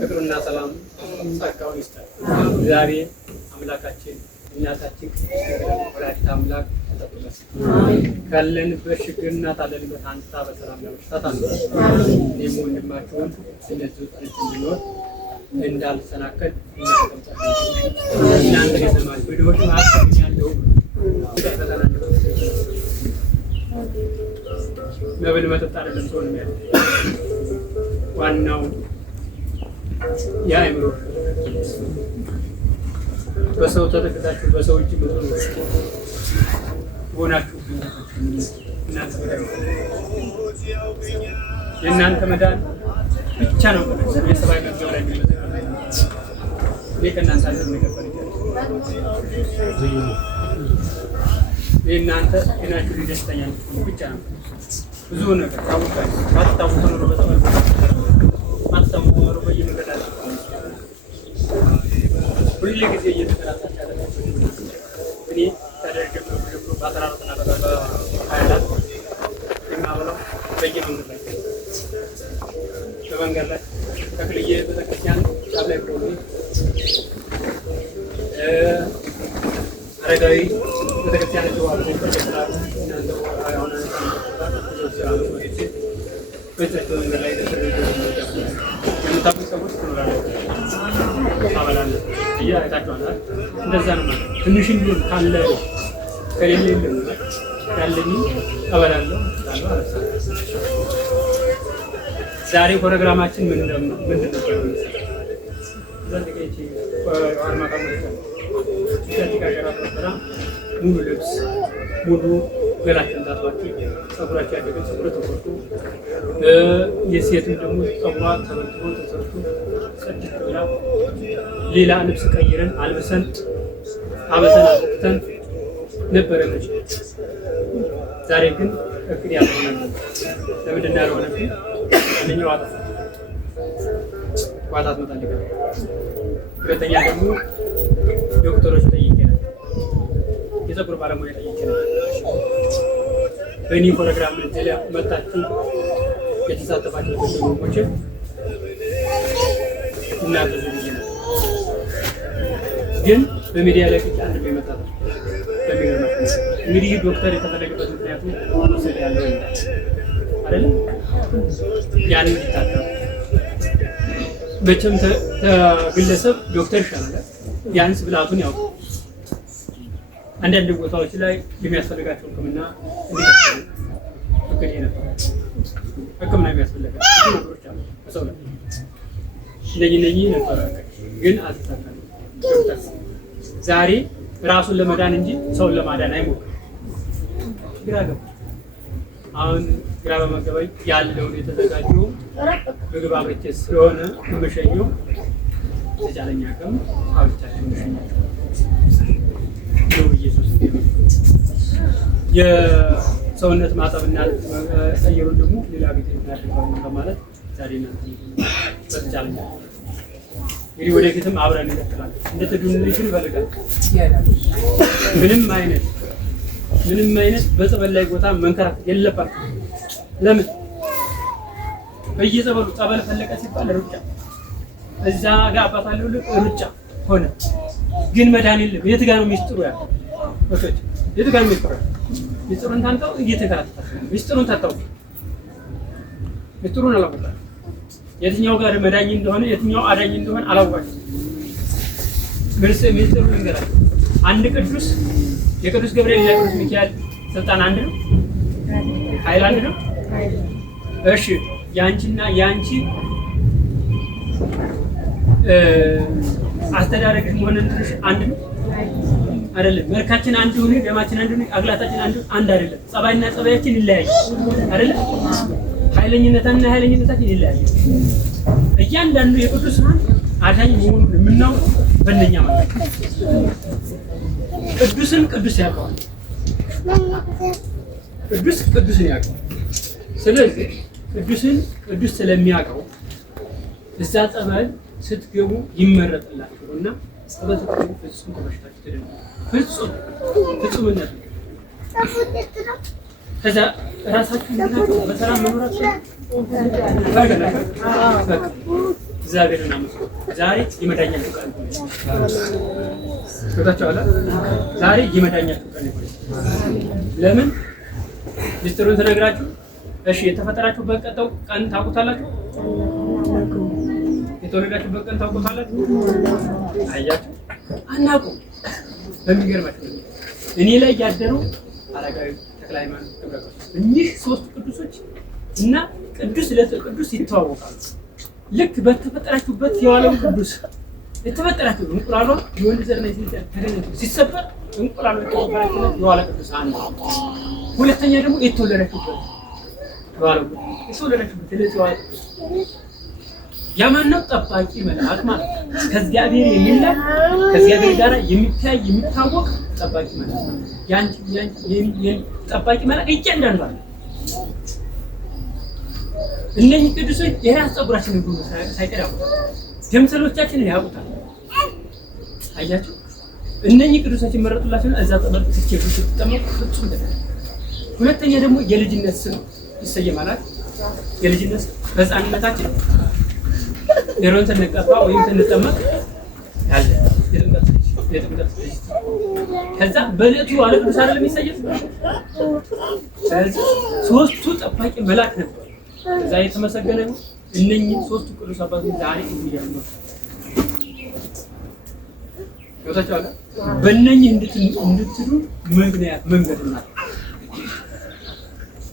ፍቅርና ሰላም ጸጋውን ይስጣል። ዛሬ አምላካችን እናታችን ወላዲተ አምላክ ተጠብቀን ካለንበት ችግርና ካለንበት አንስታ በሰላም ለመፍታት እኔም ወንድማችሁን ስለዚህ ውስጥ እንድንኖር እንዳልሰናከል እናንተ የሰማችሁ ቪዲዮዎች ማስተኛ እንደው መብል መጠጥ አይደለም ሰው ነው ያለው ዋናው የአእምሮ በሰው ተጠቅታችሁ በሰው እጅ ምትሆኑ ሆናችሁ የእናንተ መዳን ብቻ ነው። የሰብአዊ መዝገብ ላይ እኔ ከእናንተ አዘር ነገር የእናንተ ጤናችሁ ደስተኛ ብቻ ነው። ብዙ ነገር ታውቃላችሁ። ባታውቁ ኖሮ በጸበል ማታውቁ ኖሮ በየመገዳችሁ ሁሉ ጊዜ እየተከራከራችሁ ያላችሁ እኔ ተደርገው ነው በ14 እና በ24 የማብለው በየመንገድ ላይ በመንገድ ላይ ተክልዬ ቤተክርስቲያን ጫፍ ላይ ብሎ አረጋዊ ቤተክርስቲያን ተዋል ተከታተሉ እናንተ አሁን በተጨማሪ መንገድ ላይ የምታውቁ ሰዎች አባላለ እያታችኋል። እንደዛ ነው ማለት ትንሽም ቢሆን ካለ ከሌለ የለም ያለኝ አባላለሁ ታላላችሁ። ዛሬ ፕሮግራማችን ምን ነው? ዘንድቄቺ አርማታ ሙሉ ልብስ ሙሉ ገላችን ታጥባችሁ ፀጉራችሁ ያደገ ፀጉር ተቆርጦ የሴትም ደግሞ ፀጉሯ ተበጥሮ ተሰርቶ ጽድት ብላ ሌላ ልብስ ቀይረን አልብሰን አበሰን አጥተን ነበረ። ዛሬ ግን እቅድ ያልሆነ ለምንድን ነው ያልሆነ? አንደኛው ዋጣት መጣልኝ። ሁለተኛ ደግሞ ዶክተሮች ጠይቄናል፣ የፀጉር ባለሙያ ጠይቄናል። በእኔ ፕሮግራም ላይ መጣችሁ የተሳተፋችሁ ወንድሞች እና ብዙ ጊዜ ነው ግን በሚዲያ ላይ ብቻ አንድ ነው የመጣው። እንግዲህ ዶክተር የተፈለገበት ምክንያቱ ወሰድ ያለው አይደል? ያን ይታጠብ በቸም ግለሰብ ዶክተር ይሻላል ቢያንስ ብላቱን ያውቁ። አንዳንድ ቦታዎች ላይ የሚያስፈልጋቸው ሕክምና እንዲቀጥሉ እቅድ ነበር። ሕክምና የሚያስፈልጋቸው ነገሮች አሉ በሰው ላይ እነኚህ ነበር ግን አልተሳካም። ዛሬ ራሱን ለመዳን እንጂ ሰውን ለማዳን አይሞክርም። ግራ ገባ። አሁን ግራ በመገበይ ያለውን የተዘጋጀው ምግብ አብርቼ ስለሆነ የምሸኘው ተቻለኛ ቀም አብቻችን ምሸኛቸው ነው። ኢየሱስ የሰውነት ማጠብና ሰየሩን ደግሞ ሌላ ጊዜ እናደርጋለን በማለት ዛሬ ነው በተቻለኛ እንግዲህ ወደፊትም አብረን እንቀጥላለን። እንደተዱንልኝ ይፈልጋል። ምንም አይነት በጸበል ላይ ቦታ መንከራተት የለባትም። ለምን በየጸበሉ ጸበል ፈለቀ ሲባል ሩጫ እዛ ጋር አባታለሁ ሩጫ ሆነ። ግን መዳን የለም። የት ጋር ነው ሚስጥሩ ያለው? ወጥቶ የት ጋር ነው ሚስጥሩ? ሚስጥሩን ታንተው እየተከራተተ ሚስጥሩን ታጣው ሚስጥሩን አላወጣም። የትኛው ጋር መዳኝ እንደሆነ የትኛው አዳኝ እንደሆነ አላወቀም። ሚስጥሩ ይንገራል። አንድ ቅዱስ የቅዱስ ገብርኤል እና ቅዱስ ሚካኤል ስልጣን አንድ ነው፣ ኃይል አንድ ነው። እሺ ያንቺና ያንቺ አስተዳደግሽ መሆንሽ አንድ ነው አይደለም? መልካችን አንድ ሆነ፣ ደማችን አንድ ሆነ፣ አግላታችን አንድ አይደለም። ጸባይና ጸባያችን ይለያያል አይደለም? ኃይለኝነትና ኃይለኝነታችን ይለያያል። እያንዳንዱ የቅዱሳን አዳኝ መሆኑን የምናውቀው በእነኛ ማለት ነው። ቅዱስን ቅዱስ ያውቀዋል፣ ቅዱስን ያውቀዋል። ስለዚህ ቅዱስን ቅዱስ ስለሚያውቀው እዛ ጸበል ስትገቡ ይመረጥላችሁና ጸበል ስትገቡ ፍጹም ተበሽታችሁ ትድኑ። ፍጹምነት ከዛ ራሳችሁ በሰላም መኖራችሁ እግዚአብሔርን አመስግኑ። ዛሬ የመዳኛችሁ ቀን ነው። ዛሬ የመዳኛችሁ ቀን ነው። ለምን ሚስጥሩን ተነግራችሁ? እሺ የተፈጠራችሁበት ቀን ታውቁታላችሁ? የተወለዳችሁበት ቀን ታውቁታላችሁ? አያችሁ? አናውቁም። በሚገርማችሁ እኔ ላይ ያደሩ አረጋዊ ተክለ ሃይማኖት እኚህ ሶስት ቅዱሶች እና ቅዱስ ለቅዱስ ይተዋወቃሉ። ልክ በተፈጠራችሁበት የዋለው ቅዱስ የተፈጠራችሁ እንቁላሏ የወንድ ዘር ላይ ሲሰበር እንቁላሏ የተፈጠራችሁበት የዋለው ቅዱስ አንዱ፣ ሁለተኛ ደግሞ የተወለዳችሁበት የዋለው የተወለዳችሁበት ለዚያው ያማነው ጠባቂ መልአክ ማለት ከእግዚአብሔር የሚላክ ከእግዚአብሔር ጋር የሚታይ የሚታወቅ ጠባቂ መልአክ ያንቺ ጠባቂ መልአክ እያንዳንዱ አለ። እነኚህ ቅዱሶች የራስ ፀጉራችንን ሁሉ ሳይቀር ያውቁታል። ደም ሴሎቻችንን ያውቁታል። አያችሁ? እነኚህ ቅዱሶች መረጡላችሁ እዛ ጠበል ትኬቱ ስትጠመቁ ፍጹም ተደረገ። ሁለተኛ ደግሞ የልጅነት ስም ይሰየማል። የልጅነት በሕፃንነታችን ኔሮን ተነቀፋ ወይም ተነጠመቅ ያለ የጥምቀት ልጅ ከዛ በእለቱ አለቅዱስ አይደለም የሚሰየም። ስለዚህ ሶስቱ ጠባቂ መልአክ ነበር። ከዛ የተመሰገነ ነው። እነኚህ ሶስቱ ቅዱስ አባቶች ዛሬ ይያሉ ወጣቻለ በእነኚህ እንድትዱ ምክንያት መንገድና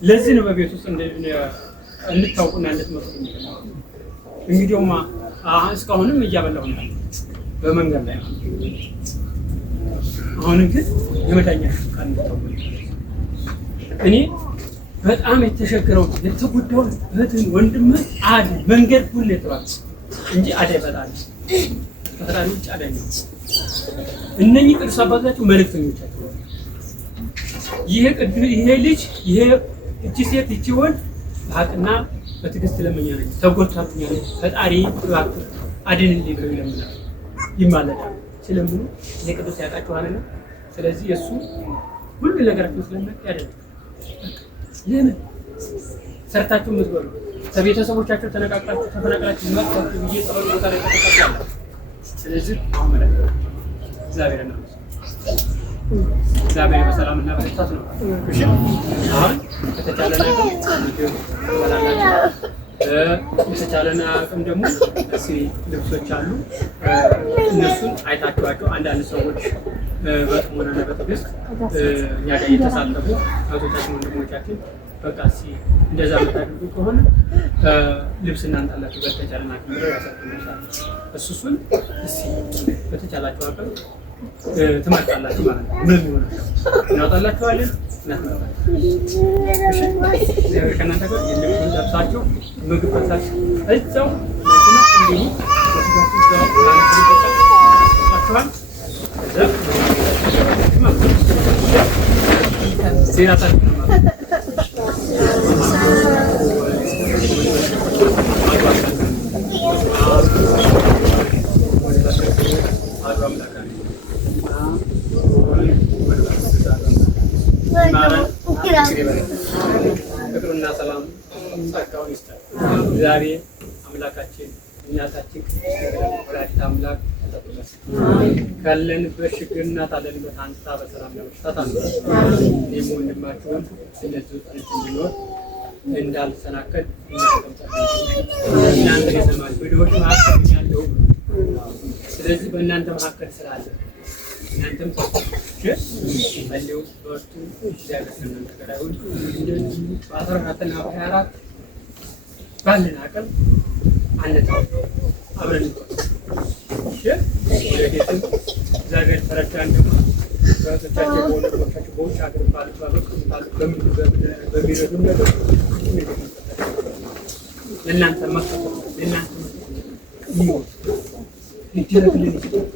ለዚህ ነው በቤት ውስጥ እንድታውቁና እንድትመጡ እንግዲህማ እስካሁንም እያበላሁ ነው በመንገድ ላይ ነው። አሁን ግን የመዳኛችሁ ቀን ነው። እኔ በጣም የተሸገረው የተጎዳው እህትን ወንድም አድ መንገድ ሁሉ የተባለ እንጂ አዳይ ፈጣሪ ፈጣሪ ውጭ አዳይ ነው። እነኚህ ቅዱስ አባቶቻችሁ መልእክተኞቻችሁ ይሄ ልጅ ይሄ እቺ ሴት እቺ ወንድ በሀቅና በትዕግስት ለመኛለች ተጎድታችኛለች ፈጣሪ እባክህ አድንልኝ ብለው ይለምናል ይማለዳል። ስለምኑ የቅዱስ ያጣችኋልና ስለዚህ እሱ ሁሉ ነገራችሁ ስለመጣ ያደርጋል። ለምን ሰርታችሁ ምትበሉ ከቤተሰቦቻችሁ ተነቃቅላችሁ ተፈናቅላችሁ መጥታችሁ እየጸበሉ ቦታ ላይ ተቀጣጣላችሁ። ስለዚህ አመለ እግዚአብሔር ነው እግዚአብሔር በሰላምና በደስታ ነው። እሺ አሁን ከተቻለና የተቻለና አቅም ደግሞ እዚህ ልብሶች አሉ። እነሱን አይታችኋቸው አንዳንድ ሰዎች በጥሞናና በትዕግስት እኛ ጋር እየተሳተፉ አቶቻችን ወንድሞቻችን በቃ እስኪ እንደዛ የምታደርጉ ከሆነ ልብስ እናንጣላችሁ በተቻለና አቅም ብለው ያሳትሙታል። እሱን እስኪ በተቻላችሁ አቅም ትመርጣላችሁ ማለት ነው። ምን ይሆናል እናውጣላችኋለን እናትመጣላችሁ። እሺ ከእናንተ ጋር የልብሱን ለብሳችሁ ምግብ በልታችሁ እዛው መኪና እንዲሁ ወስዳችሁ አጥቷል ሲራታችሁ ነው ማለት ነው። ፍቅሩና ሰላም ጸጋውን ይስጠን እግዚአብሔር አምላካችን እናታችን ወላዲተ አምላክ ተጠብቀን ካለንበት ችግርና ካለንበት አንስታ በሰላም ለመፍታት እኔም ወንድማችሁን እነዚህ ውጤት እንዲኖር እንዳልተሰናከል እናንተ የሰማችሁ ቪዲዮዎች መካከል ያለው ስለዚህ በእናንተ መካከል ስላለ እናንተም ጸልዩ በርቱ። እግዚአብሔር ከእናንተ ጋር ይሁን። በ14 እና በ24 ባለን አቅም አንተው አብረን ወደፊትም እግዚአብሔር ተረዳን ደግሞ በራሳቸው በወንድሞቻቸው በውጭ ሀገር በሚረዱን ነገር ለእናንተ ማስተካከል ለእናንተ ይሞት ይደረግልን ይችላል።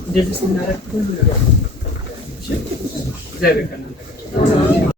እንደዚህ ስናደርግ ሁሉ ነገር እግዚአብሔር ከእናንተ ጋር